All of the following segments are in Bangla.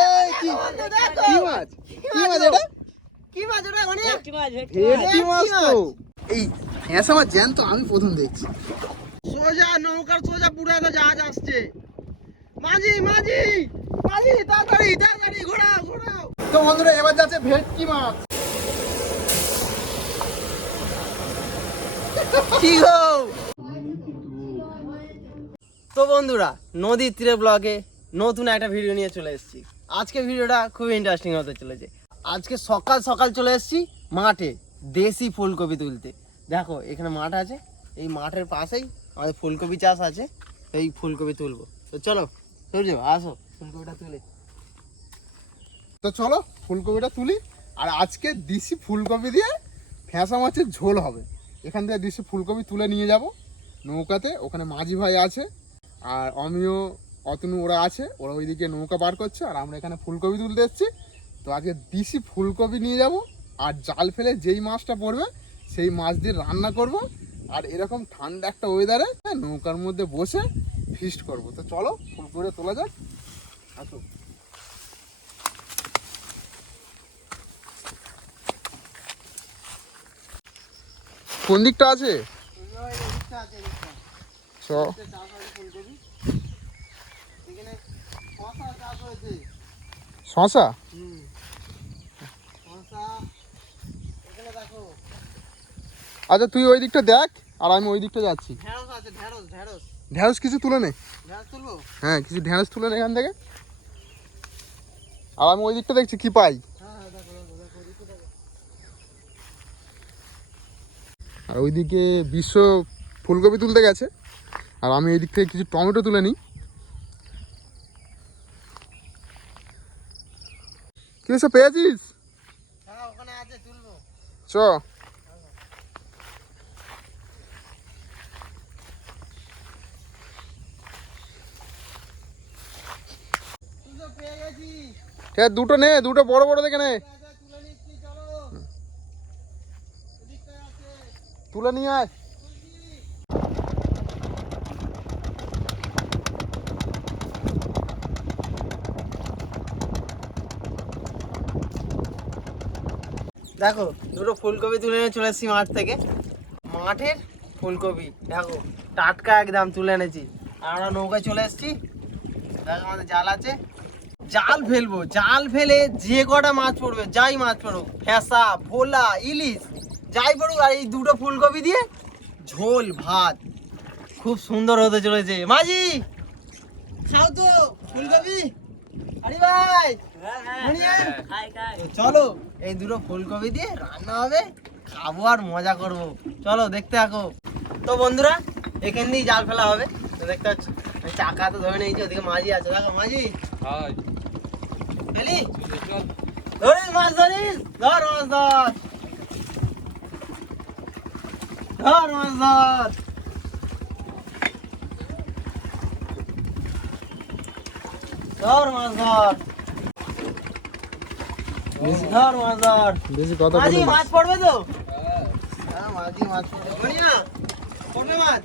এই কি কি মাছ? কি মাছ এটা? কি মাছ ওটা? ভেটকি মাছ তো। এই ফ্যাঁসা মাছ জ্যান্ত আমি প্রথম দেখছি। সোজা নৌকার সোজা পুরো একটা জাহাজ আসছে। মাঝি মাঝি মাঝি তাড়াতাড়ি তাড়াতাড়ি ঘোরাও ঘোরাও। তো বন্ধুরা এবার যাচ্ছে ভেটকি মাছ। কি গো? তো বন্ধুরা নদীর তীরে ব্লগে নতুন একটা ভিডিও নিয়ে চলে এসেছি। আজকে ভিডিওটা খুব ইন্টারেস্টিং হতে চলেছে। আজকে সকাল সকাল চলে এসেছি মাঠে, দেশি ফুলকপি তুলতে। দেখো, এখানে মাঠ আছে, এই মাঠের পাশেই আমাদের ফুলকপি চাষ আছে, এই ফুলকপি তুলবো। তো চলো, সূর্য, আসো, ফুলকপিটা তুলে। তো চলো, ফুলকপিটা তুলি, আর আজকে দিশি ফুলকপি দিয়ে ফ্যাঁসা মাছের ঝোল হবে। এখান থেকে দিশি ফুলকপি তুলে নিয়ে যাব। নৌকাতে, ওখানে মাঝি ভাই আছে, আর আমিও অতনু ওরা আছে ওরা ওইদিকে নৌকা বার করছে আর আমরা এখানে ফুলকপি তুলতে এসেছি। তো আজকে দিশি ফুলকপি নিয়ে যাব আর জাল ফেলে যেই মাছটা পড়বে সেই মাছ দিয়ে রান্না করব। আর এরকম ঠান্ডা একটা ওয়েদারে নৌকার মধ্যে বসে ফিস্ট করব। তো চলো ফুলকপিটা তোলা যাক। আসো। কোন দিকটা আছে? চ। শশা? আচ্ছা তুই ওই দিকটা দেখ, আর আমি ওই দিকটা যাচ্ছি। ঢেঁড়স ঢেঁড়স ঢেঁড়স কিছু তুলে নে। হ্যাঁ কিছু ঢ্যাঁড়স তুলে নে এখান থেকে। আর আমি ওই দিকটা দেখছি, কি পাই। আর ওইদিকে বিশ্ব ফুলকপি তুলতে গেছে। আর আমি এই দিক থেকে কিছু টমেটো তুলে নিই। কি হয়েছে পেয়েছিস? হ্যাঁ ওখানে আছে তুলবো। চ। তুলতে পেয়ে গেছি। ঠিক আছে দুটো নে দুটো বড় বড় দেখে নে। ঠিক আছে, তুলে নিচ্ছি চলো। এদিকটায় আছে তুলে নিয়ে আয়। দেখো, দুটো ফুলকপি তুলে নিয়ে চলে এসেছি মাঠ থেকে। মাঠের ফুলকপি, দেখো, টাটকা একদম তুলে এনেছি। আমরা নৌকায় চলে এসেছি। দেখো আমাদের জাল আছে। জাল ফেলব, জাল ফেলে যে কটা মাছ পড়বে, যাই মাছ পড়ুক ফেসা ভোলা, ইলিশ, যাই পড়ুক, আর এই দুটো ফুলকপি দিয়ে ঝোল, ভাত। খুব সুন্দর হতে চলেছে। মাঝি, খাও তো ফুলকপি। আরে ভাই চলো এই দুটো ফুলকপি দিয়ে রান্না হবে খাব আর মজা করব। চলো দেখতে থাকো। তো বন্ধুরা এখান দিয়েই জাল ফেলা হবে। তো দেখতে পাচ্ছ চাকা তো ধরে নিয়েছি ওদিকে মাঝি আছে। দেখো মাঝি। ফেলি ধরিস মাছ ধরিস। ধর মাছ ধর। ধর মাছ ধর। ধর মাছ ধর। ধর মাছ ধর বেশি কথা মাঝি মাছ পড়বে তো? হ্যাঁ মাঝি মাছ পড়বে। বড়িয়া পড়বে মাছ?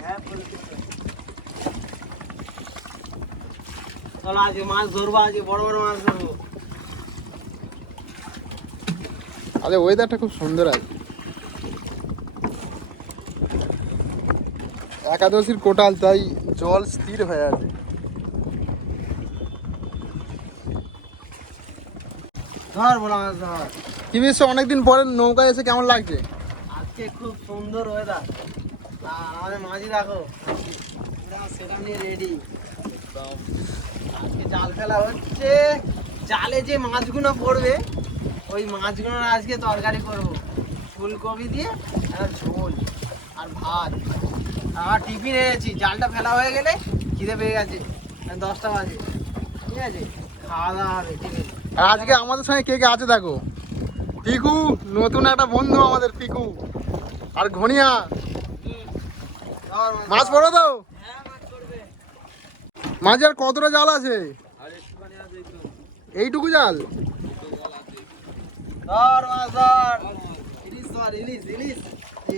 চলো আজকে মাছ ধরবো আজকে বড় বড় মাছ ধরবো। আরে ওয়েদারটা খুব সুন্দর আছে। একাদশীর কোটাল তাই জল স্থির হয়ে আছে। ধর বড় মাছ ধর। কি বেশ অনেকদিন পরে নৌকায় এসে কেমন লাগছে? আজকে খুব সুন্দর ওয়েদার আর আমাদের মাঝি দেখো পুরা সেটা নিয়ে রেডি আজকে জাল ফেলা হচ্ছে। জালে যে মাছগুলো পড়বে ওই মাছগুলোর আজকে তরকারি করব। ফুলকপি দিয়ে একটা ঝোল আর ভাত। আমার টিফিন এনেছি। জালটা ফেলা হয়ে গেলে খিদে পেয়ে গেছে। আর দশটা বাজে। ঠিক আছে? খাওয়া দাওয়া হবে টিফিন। আর আজকে আমাদের সঙ্গে কে কে আছে দেখো? পিকু, নতুন একটা বন্ধু আমাদের, পিকু। আর ঘনিয়া। মাছ। পড়ো তো? মাঝে আর কতটা জাল আছে? এইটুকু জাল?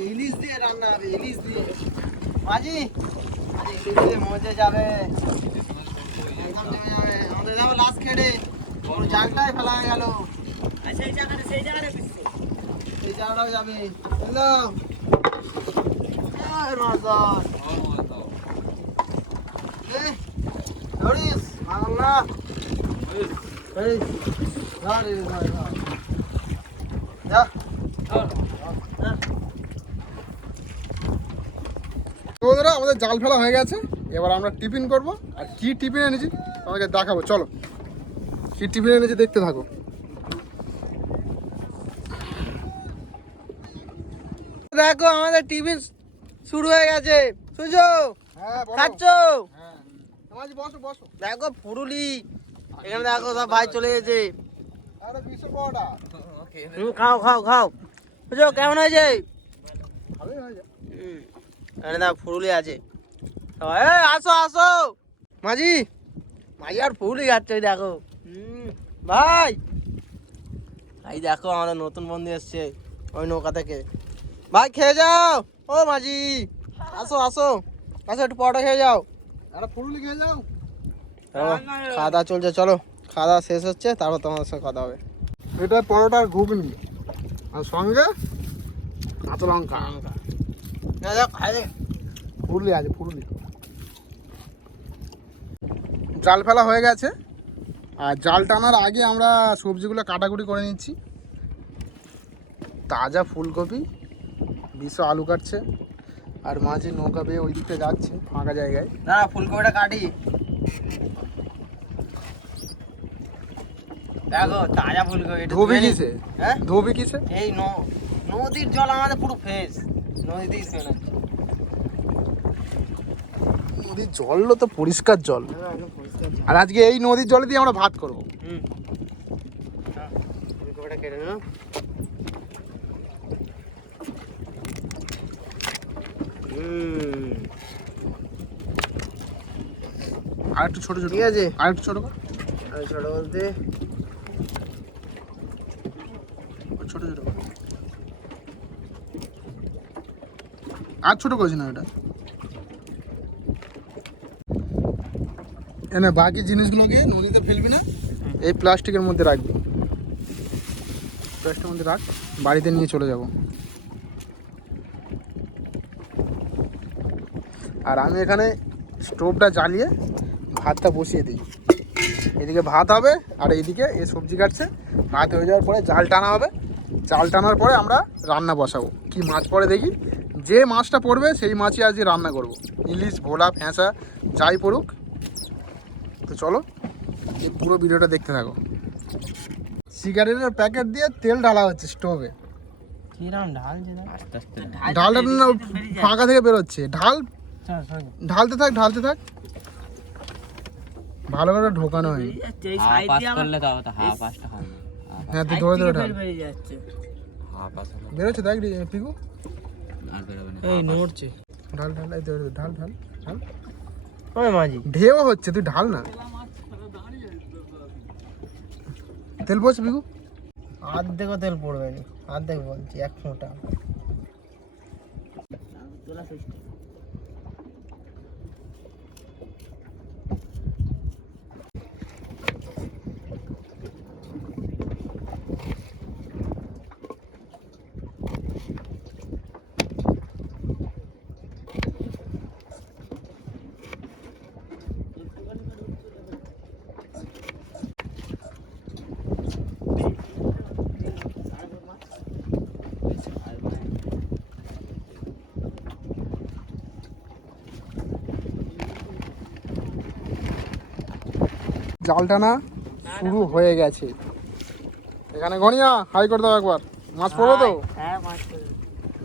ইলিশ দিয়ে রান্না হবে, ইলিশ দিয়ে। মাঝি? ইলিশ দিয়ে যাবে। যাবে আমাদের যাব লাস্ট জালটাই ফেলা হয়ে গেল। সেই জায়গাটা জায়গাটা যাবে। বন্ধুরা আমাদের জাল ফেলা হয়ে গেছে। এবার আমরা টিফিন করব। আর কি টিফিন এনেছি তোমাকে দেখাবো। চলো। কি টিফিন এনেছি দেখতে থাকো। দেখো আমাদের টিফিন শুরু হয়ে গেছে। সুজো হ্যাঁ। খাচ্ছ? হ্যাঁ দেখো ফুরুলি এখানে দেখো সব ভাই চলে গেছে। খাও খাও খাও। সুজো কেমন হয়েছে? হয়ে এখানে দেখো ফুরুলি আছে। আসো আসো। মাঝি মাঝি আর ফুরুলি যাচ্ছে দেখো। ভাই। এই দেখো আমাদের নতুন বন্ধু এসছে ওই নৌকা থেকে। ভাই খেয়ে যাও। ও মাঝি আসো আসো। আসো একটু পরোটা খেয়ে যাও। আরে ফুলুলি খেয়ে যাও। চলো, খাওয়া দাওয়া চলছে চলো। খাওয়া দাওয়া শেষ হচ্ছে তারপর তোমাদের সাথে কথা হবে। এটা পরোটা আর ঘুগনি। আর সঙ্গে কাঁচা লঙ্কা। ফুললি আছে ফুললি জাল ফেলা হয়ে গেছে। আর জাল টানার আগে আমরা সবজিগুলো কাটাকুটি করে নিচ্ছি। তাজা ফুলকপি বিশ্ব আলু কাটছে আর মাঝে নৌকা বেয়ে ওই দিকটা যাচ্ছে ফাঁকা জায়গায়। না ফুলকপিটা কাটি। দেখো তাজা ফুলকপি ধোবি কিসে? হ্যাঁ? ধোবি কিসে? এই নদীর জল আমাদের পুরো ফ্রেশ নদীতেই হচ্ছে নদীর জলও তো পরিষ্কার জল। আর আজকে এই নদীর জলে দিয়ে আমরা ভাত করব। আর একটু ছোট ছোট ঠিক আছে। আর একটু ছোট আমি ছোট বলতে। ছোট ছোট আর ছোট করছি না এটা। এনে বাকি জিনিসগুলোকে নদীতে ফেলবি না, এই প্লাস্টিকের মধ্যে রাখবি। প্লাস্টিকের মধ্যে রাখ, বাড়িতে নিয়ে চলে যাব। আর আমি এখানে স্টোভটা জ্বালিয়ে ভাতটা বসিয়ে দিই। এদিকে ভাত হবে, আর এইদিকে এ সবজি কাটছে। ভাত হয়ে যাওয়ার পরে জাল টানা হবে। জাল টানার পরে আমরা রান্না বসাবো। কি মাছ পড়ে দেখি? যে মাছটা পড়বে, সেই মাছই আজকে রান্না করব। ইলিশ, ভোলা ফ্যাঁসা যাই পড়ুক তো চলো এই পুরো ভিডিওটা দেখতে থাকো। সিগারেটের প্যাকেট দিয়ে তেল ঢালা হচ্ছে স্টোভে। ঢালটা না ফাঁকা থেকে বেরোচ্ছে। ঢাল ঢালতে থাক ঢালতে থাক। ভালো করে ঢোকানো হয় এই সাইড দিয়ে করলে তো হতো হাফ পাঁচটা হবে। হ্যাঁ তুই ধরে ধরে ঢাল। বেরোচ্ছে দেখ পিকু। এই নড়ছে। ঢাল ঢাল ঢাল ঢাল ঢাল। ওই মাঝি। ঢেউ হচ্ছে তুই ঢাল না। তেল পড়ছে বিগু আর্ধেকও তেল পড়বে না বলছি এক ফোঁটা। জাল টানা শুরু হয়ে গেছে। এখানে গনিয়া হাই করে দাও একবার। মাছ পড়বে তো? হ্যাঁ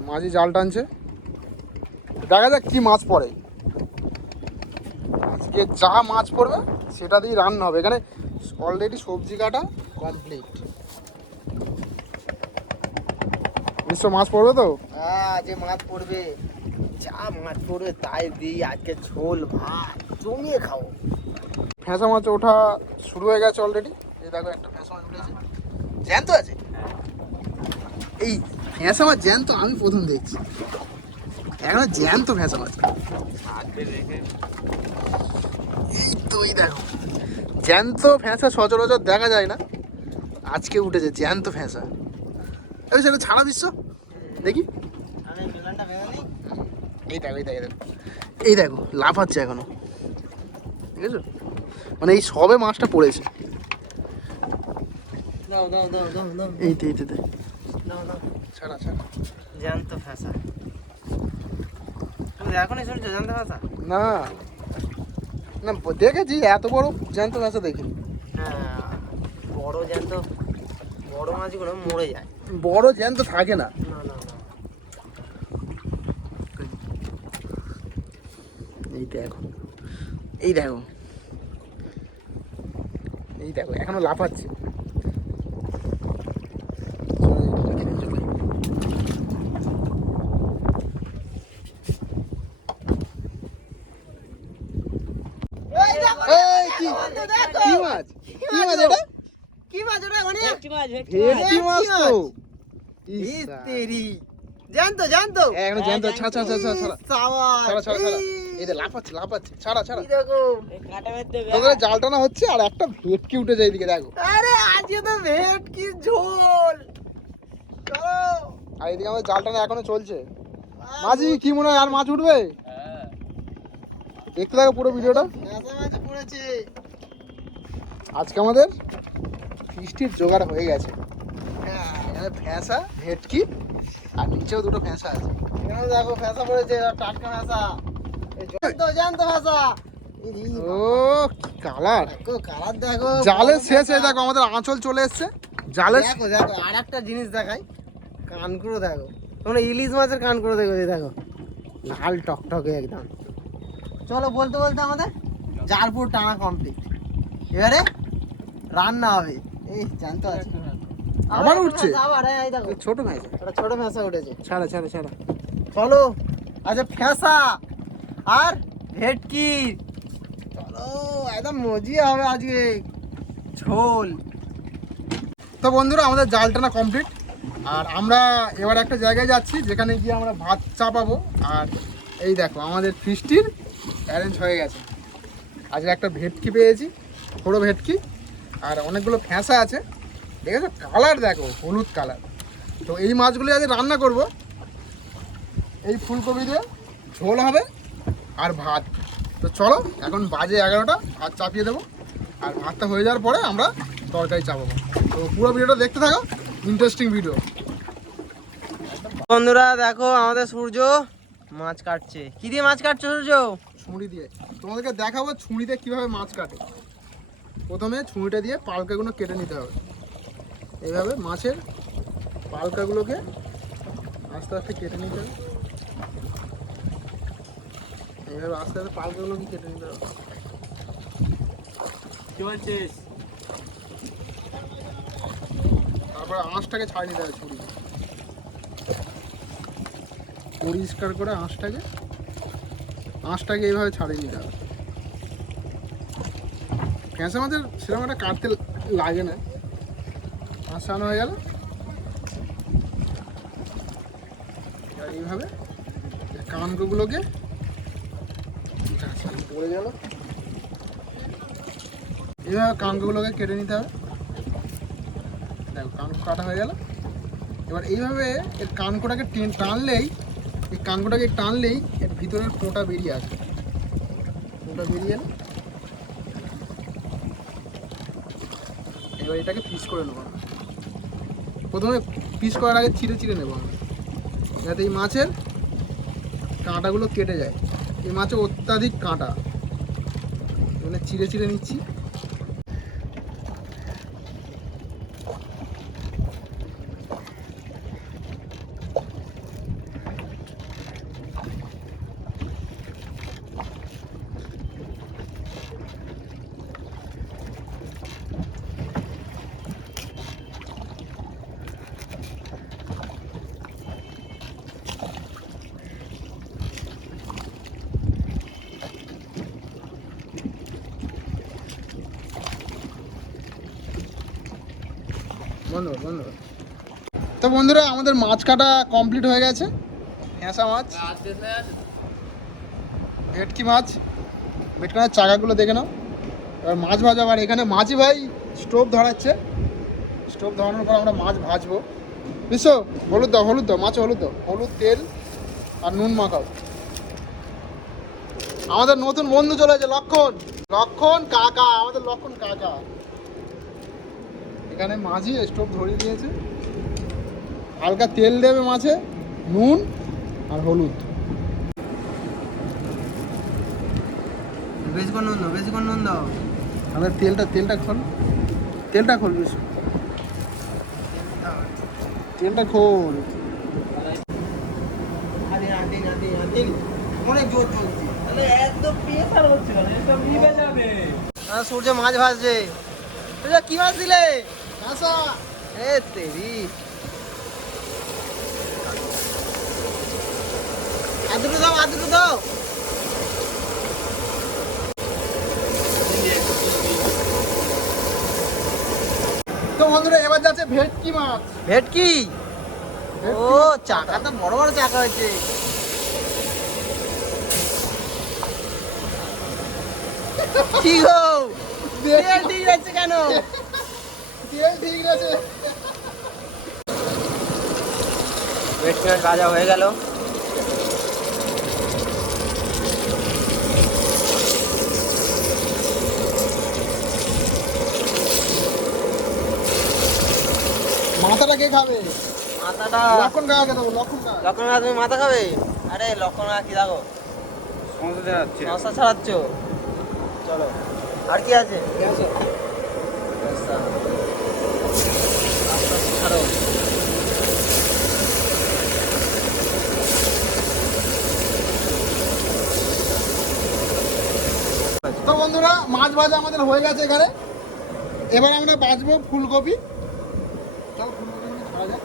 মাঝি জাল টানছে। দেখা যাক কি মাছ পড়ে। আজকে যা মাছ পড়বে সেটা দিয়ে রান্না হবে। এখানে অলরেডি সবজি কাটা কমপ্লিট বিশ্ব মাছ পড়বে তো? হ্যাঁ যে মাছ পড়বে। যা মাছ পড়বে তাই দিই। আজকে ঝোল ভাত জমিয়ে খাও ফ্যাঁসা মাছ ওঠা শুরু হয়ে গেছে অলরেডি এই দেখো একটা ফ্যাঁসা মাছ উঠেছে। জ্যান্ত আছে? এই ফ্যাঁসা মাছ জ্যান্ত, আমি প্রথম দেখছি। এখন জ্যান্ত ফ্যাঁসা মাছ। এই তো, এই দেখো। জ্যান্ত ফ্যাঁসা সচরাচর দেখা যায় না। আজকে উঠেছে জ্যান্ত ফ্যাঁসা এই সেটা ছাড়া বিশ্ব আমি দেখো, এই দেখো এই দেখো। এই দেখো, লাফাচ্ছে এখনও। ঠিক আছে মানে এই সবে মাছটা পড়েছে। এই তো এই তো, ছাড়া ছাড়া। ফ্যাসা না না। দেখেছি এত বড় জ্যান্ত ফ্যাঁসা দেখিনি। হ্যাঁ বড় জ্যান্ত বড় মাছগুলো মরে যায়। বড় জ্যান্ত থাকে না। না না না। এই দেখো। এই দেখো। এই দেখো এখনও লাফাচ্ছে। এই, কি- কি মাছ? কি মাছ এটা? কি মাছ ওটা মানে ভেটকি মাছ ভেটকি তো। ইস, তেরি। জানতো জানতো এখনও জ্যান্ত। ছাড়া ছাড়া ছাড়া ছাড়া ছাড়া। ছাড়া ছাড়া যে লাফাচ্ছে লাফাচ্ছে। ছাড়া ছাড়া। দেখো। তোদের জাল টানা হচ্ছে আর একটা ভেটকি উঠে যায় এদিকে দেখো। আরে আজকে তো ভেটকি ঝোল। চলো। আর এদিকে আমাদের জাল টানা এখনও চলছে। মাঝি কি মনে হয় আর মাছ উঠবে? দেখতে থাকো পুরো ভিডিওটা। মাথা মাছ পড়েছে। আজকে আমাদের ফিস্টির জোগাড় হয়ে গেছে। এখানে ভেঁসা ভেটকি আর নিচেও দুটো ভেঁসা আছে। এখানে দেখো ফেসা পড়েছে টাটকা ফেসা ও কালার। দেখো কালার দেখো শেষে দেখো আমাদের আঁচল চলে এসছে। দেখো দেখো আর একটা জিনিস দেখাই। কানকুড়ো দেখো। তোমরা ইলিশ মাছের কানকুড়ো দেখো দেখো। লাল টকটকে একদম। চলো বলতে বলতে আমাদের জালপুর টানা কমপ্লিট এবারে রান্না হবে। এই জানতো আছে। আবার একটা উঠছে? মাছ, আবার এই দেখো। ছোট ভেঁসা একটা ছোট ফেসা উঠেছে। ছাড়া ছাড়া ছাড়া। চলো আচ্ছা ফেসা। আর ভেটকি চলো, একদম মজিয়া হবে আজকে। ঝোল। তো বন্ধুরা, আমাদের জালটা না কমপ্লিট আর আমরা এবার একটা জায়গায় যাচ্ছি, যেখানে গিয়ে আমরা ভাত চাপাবো আর এই দেখো, আমাদের ফিস্টির অ্যারেঞ্জ হয়ে গেছে। আজকে একটা ভেটকি পেয়েছি বড়ো ভেটকি। আর অনেকগুলো ফ্যাঁসা আছে। ঠিক আছে কালার দেখো, হলুদ কালার। তো এই মাছগুলো আজকে রান্না করব। এই ফুলকপি দিয়ে ঝোল হবে। আর ভাত। তো চলো এখন বাজে এগারোটা ভাত চাপিয়ে দেবো। আর ভাতটা হয়ে যাওয়ার পরে আমরা তরকারি চাপাবো। তো পুরো ভিডিওটা দেখতে থাকো ইন্টারেস্টিং ভিডিও বন্ধুরা দেখো আমাদের সূর্য মাছ কাটছে। কি দিয়ে মাছ কাটছো সূর্য? ছুঁড়ি দিয়ে। তোমাদেরকে দেখাবো ছুরিতে কীভাবে মাছ কাটে। প্রথমে ছুঁড়িটা দিয়ে পালকাগুলো কেটে নিতে হবে। এইভাবে মাছের পালকাগুলোকে আস্তে আস্তে কেটে নিতে হবে। এইভাবে আস্তে আস্তে কেটে নিতে হবে? কি বলছিস? তারপরে আঁশটাকে ছাড়িয়ে নিতে হবে ছুরি। পরিষ্কার করে আঁশটাকে আঁশটাকে এইভাবে ছাড়িয়ে নিতে হবে। ফ্যাঁসা মাছের সেরকম একটা কাটতে লাগে না। আঁশ ছাড়ানো হয়ে গেল। এইভাবে কানকোগুলোকে পড়ে গেল এইভাবে কানকোগুলোকে কেটে নিতে হবে। দেখো, কান কাটা হয়ে গেল। এবার এইভাবে এর কানকোটাকে টানলেই, এই কানকোটাকে টানলেই এর ভিতরের পোটা বেরিয়ে আসবে। পোটা বেরিয়ে এলো। এবার এটাকে পিস করে নেব। প্রথমে পিস করার আগে ছিঁড়ে ছিঁড়ে নেব আমরা। যাতে এই মাছের কাঁটাগুলো কেটে যায়। এই মাছে অত্যাধিক কাঁটা। মানে চিড়ে চিড়ে নিচ্ছি বন্ধ কর, বন্ধ কর। তো বন্ধুরা, আমাদের মাছ কাটা কমপ্লিট হয়ে গেছে। হেঁসা মাছ। ভেটকি মাছ। ভেটকি মাছের চাকাগুলো দেখে নাও। এবার মাছ ভাজা আর এখানে মাঝি ভাই স্টোভ ধরাচ্ছে। স্টোভ ধরানোর পর আমরা মাছ ভাজবো। বিশ্ব হলুদ দাও হলুদ দাও, মাছ হলুদ দাও। হলুদ, তেল আর নুন মাখাও। আমাদের নতুন বন্ধু চলে এসেছে, লক্ষণ। লক্ষণ কাকা, আমাদের লক্ষণ কাকা। এখানে মাঝি স্টোভ ধরিয়ে দিয়েছে। হালকা তেল দেবে মাছে নুন আর হলুদ। বেশি কোন নুন দাও বেশি কোন নুন দাও। আমাদের তেলটা তেলটা খোল। তেলটা খোল বিশ্ব তেলটা খোল। সূর্য মাছ ভাজছে কি মাছ দিলে? এ তেরি। আদুরু দাও আদুরু দাও। তো বন্ধুরা এবার যাচ্ছে ভেটকি মাছ। ভেটকি? ও চাকা তো বড় বড় চাকা হয়েছে। কি গো? তেল ঠিক যাচ্ছে কেন? তেল ঠিক আছে। ভেটকি মাছ ভাজা হয়ে গেল। মাথাটা কে খাবে? মাথাটা লক্ষণ কাকাকে দেবো লক্ষণ কাকা লক্ষণ কাকা তুমি মাথা খাবে? আরে লক্ষণ কাকা কি দেখো? সমস্যা ছাড়াচ্ছ। চলো। আর কি আছে? আচ্ছা। আস্তে আস্তে ছাড়ো। তো বন্ধুরা মাছ ভাজা আমাদের হয়ে গেছে এখানে। এবার আমরা বাজবো ফুলকপি চল ফুলকপিগুলো খাওয়া যাক।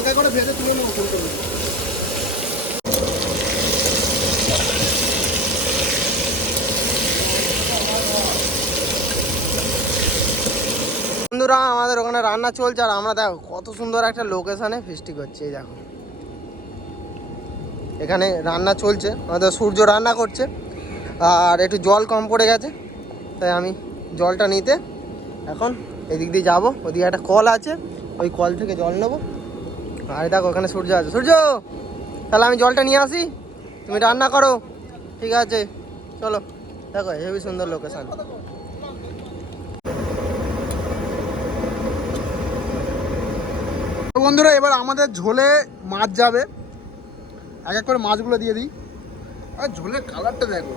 হালকা করে ভেজে বন্ধুরা, আমাদের ওখানে রান্না চলছে, আর আমরা দেখো কত সুন্দর একটা লোকেশনে ফিস্টি করছি, এই দেখো। এখানে রান্না চলছে, আমাদের সূর্য রান্না করছে, আর একটু জল কম পড়ে গেছে, তাই আমি জলটা নিতে এখন এদিক দিয়ে যাব, ওদিকে একটা কল আছে, ওই কল থেকে জল নেব। আর দেখো ওখানে সূর্য আছে। সূর্য, তাহলে আমি জলটা নিয়ে আসি। তুমি রান্না করো। ঠিক আছে। চলো। দেখো হেবি সুন্দর লোকেশন বন্ধুরা, এবার আমাদের ঝোলে মাছ যাবে। এক এক করে মাছগুলো দিয়ে দিই। আর ঝোলের কালারটা দেখো।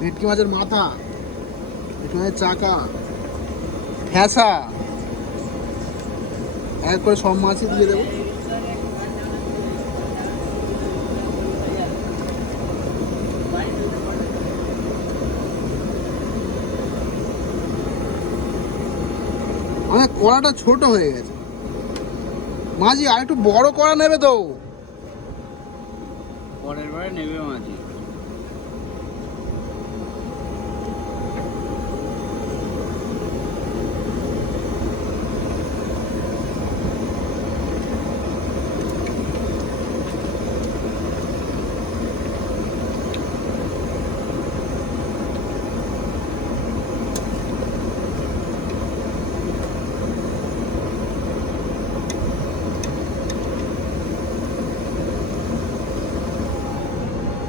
ভেটকি মাছের মাথা, ভেটকি মাছের চাকা ফ্যাসা এক করে সব মাছই দিয়ে দেবো। অনেক কড়াটা ছোট হয়ে গেছে। মাঝি আর একটু বড় কড়া নেবে তো। পরের বারে নেবে মাঝি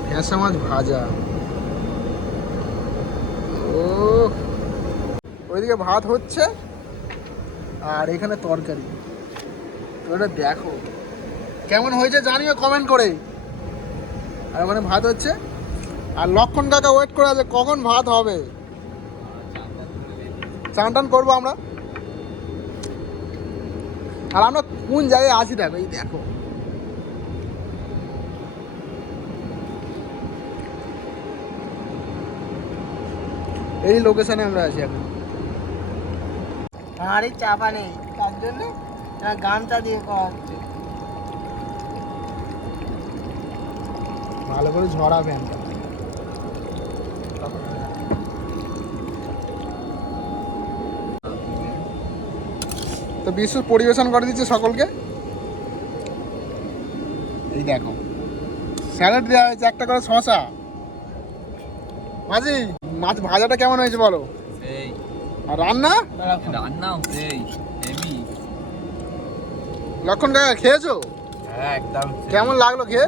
ভেসা মাছ ভাজা ও ওইদিকে ভাত হচ্ছে আর এখানে তরকারি। এটা দেখো। কেমন হয়েছে জানিও কমেন্ট করে। আর ওখানে ভাত হচ্ছে। আর লক্ষণ কাকা ওয়েট করে আছে, কখন ভাত হবে? চান টান করব আমরা। আর আমরা কোন জায়গায় আছি দেখো, এই দেখো। এই লোকেশনে আমরা আছি এখন। আরে চাপা নেই তার জন্য গামছা দিয়ে খাওয়া হচ্ছে। ভালো করে ঝরা ফ্যানটা তো বিশ্ব পরিবেশন করে দিচ্ছে সকলকে। এই দেখো। স্যালাড দেওয়া হয়েছে একটা করে শশা মাঝি মাছ ভাজাটা কেমন হয়েছে বলো? এই। আর রান্না? রান্নাও সেই হেভি লক্ষণ কাকা খেয়েছো? হ্যাঁ একদম কেমন লাগল খেয়ে?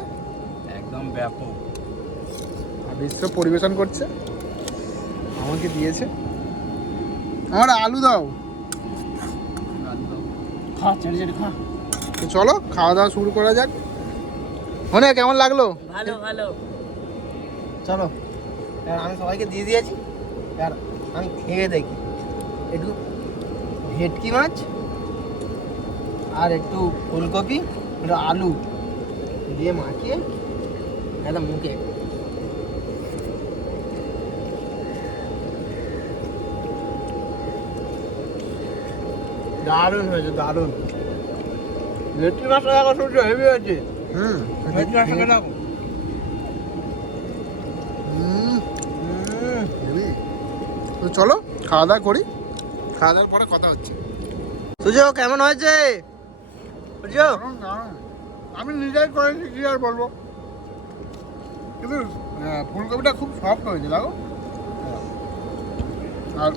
একদম ব্যাপক। বিশ্ব পরিবেশন করছে। আমাকে দিয়েছে। আমার আলু দাও। খা ছেড়ে ছেড়ে খা। তো চলো খাওয়া দাওয়া শুরু করা যাক। মনে কেমন লাগল? ভালো ভালো। চলো। এবার আমি সবাইকে দিয়ে দিয়েছি। আর আমি খেয়ে দেখি। একটু ভেটকি মাছ আর একটু ফুলকপি একটু আলু দিয়ে মাখিয়ে একদম মুখে। দারুণ হয়েছে দারুণ। ভেটকি মাছটা দেখো সূর্য হেভি হয়েছে। হুম। ভেটকি দেখো হুম হুম হেবি। তো চলো খাওয়া দাওয়া করি। খাওয়া দাওয়ার পরে কথা হচ্ছে। সুজো কেমন হয়েছে? সুজো। আমি নিজেই করেছি কি আর বলব? কিন্তু ফুলকপিটা খুব সফট হয়েছে দেখো। আর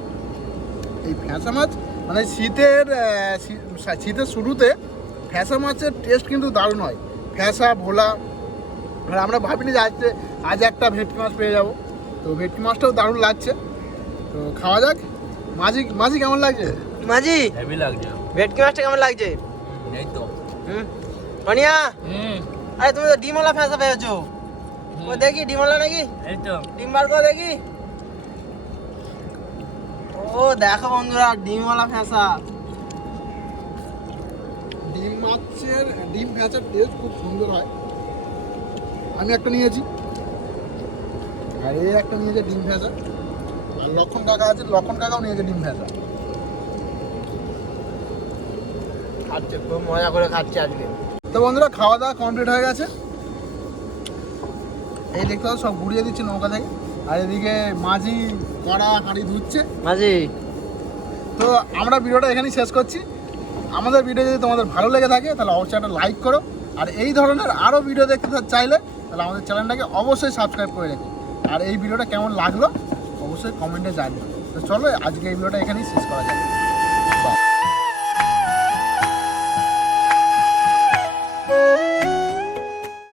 এই ফ্যাঁসা মাছ মানে শীতের শীতের শুরুতে ফ্যাঁসা মাছের টেস্ট কিন্তু দারুণ হয়। ফ্যাঁসা ভোলা আর আমরা ভাবিনি যে আজকে আজ একটা ভেটকি মাছ পেয়ে যাব। তো ভেটকি মাছটাও দারুণ লাগছে। তো খাওয়া যাক। মাঝি মাঝি কেমন লাগছে? মাঝি হেভি লাগছে। ভেটকি মাছটা কেমন লাগছে? এই তো। হুম মানিয়া হুম। আরে তুমি তো ডিমওয়ালা ফ্যাঁসা পেয়েছ। ও দেখি ডিমওয়ালা নাকি? এই তো। ডিম বার করে দেখি। ও দেখো বন্ধুরা ডিমওয়ালা ফ্যাঁসা ডিম মাছের ডিম ভেজার টেস্ট খুব সুন্দর হয়। আমি একটা নিয়েছি। আর এই একটা নিয়েছে ডিম ভেজা আর লক্ষণ কাকা আছে লক্ষণ কাকাও নিয়েছে ডিম ভেজা। খাচ্ছে খুব মজা করে খাচ্ছে আজকে। তো বন্ধুরা খাওয়া দাওয়া কমপ্লিট হয়ে গেছে। এই দেখতে সব ঘুরিয়ে দিচ্ছে নৌকা থেকে। আর এদিকে মাঝি কড়া হাঁড়ি ধুচ্ছে। মাঝি। তো আমরা ভিডিওটা এখানেই শেষ করছি। আমাদের ভিডিও যদি তোমাদের ভালো লেগে থাকে তাহলে অবশ্যই একটা লাইক করো। আর এই ধরনের আরও ভিডিও দেখতে চাইলে তাহলে আমাদের চ্যানেলটাকে অবশ্যই সাবস্ক্রাইব করে রেখো। আর এই ভিডিওটা কেমন লাগল অবশ্যই কমেন্টে জানিও। তো চলো আজকে এই ভিডিওটা এখানেই শেষ করা যাবে